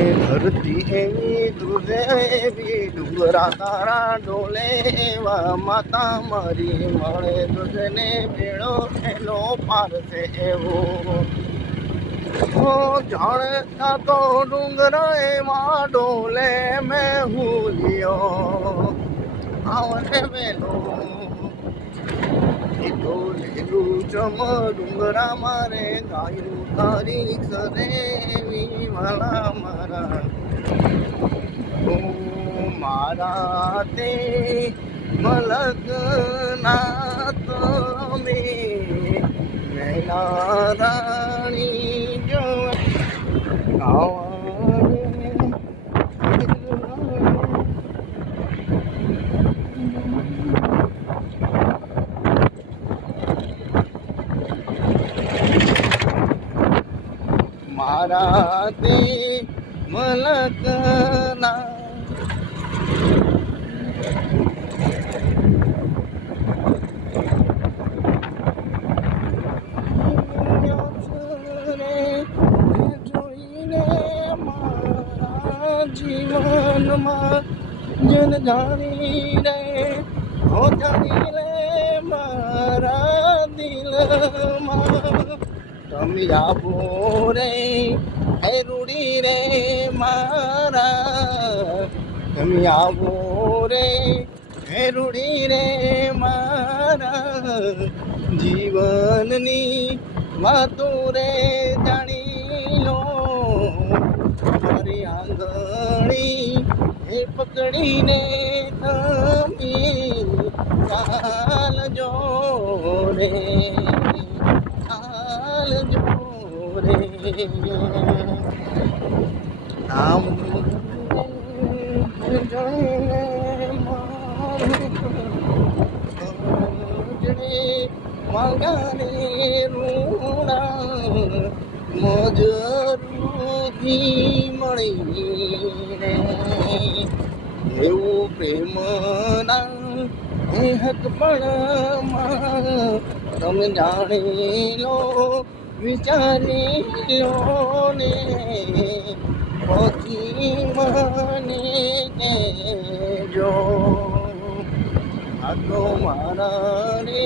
ધરતી એવી તુજે એવી ડુંગરા તારા ડોલે એવા માતા મારી મળે તુજને ભેળો એનો પાર છે એવો જાણે તો ડુંગર એમાં ડોલે મેં હુલિયો આવને વેલો લીલું ચમ ડુંગરા મારે ગાયું તારી સરેવી વાલા મારા મારા તે મલક ના તમે નૈના રાણી જો મારા તે મલકના જોઈને મારા જીવનમાં જન જાણી રે હો જાણી રે મારા દિલમાં તમે આવો રે હે રૂડી રે મારા તમે આવો રે હે રૂડી રે મારા જીવનની વાતો રે જાણી લો મારી આંગળી હે પકડીને તમે ચાલજો રે રે આમ જણે માંગાને રૂણા મજરૂથી મળીને એવું પ્રેમના હે હક પણ તમે જાણી લો વિચારી લો ને પછી મને કહેજો આ તો મારા રે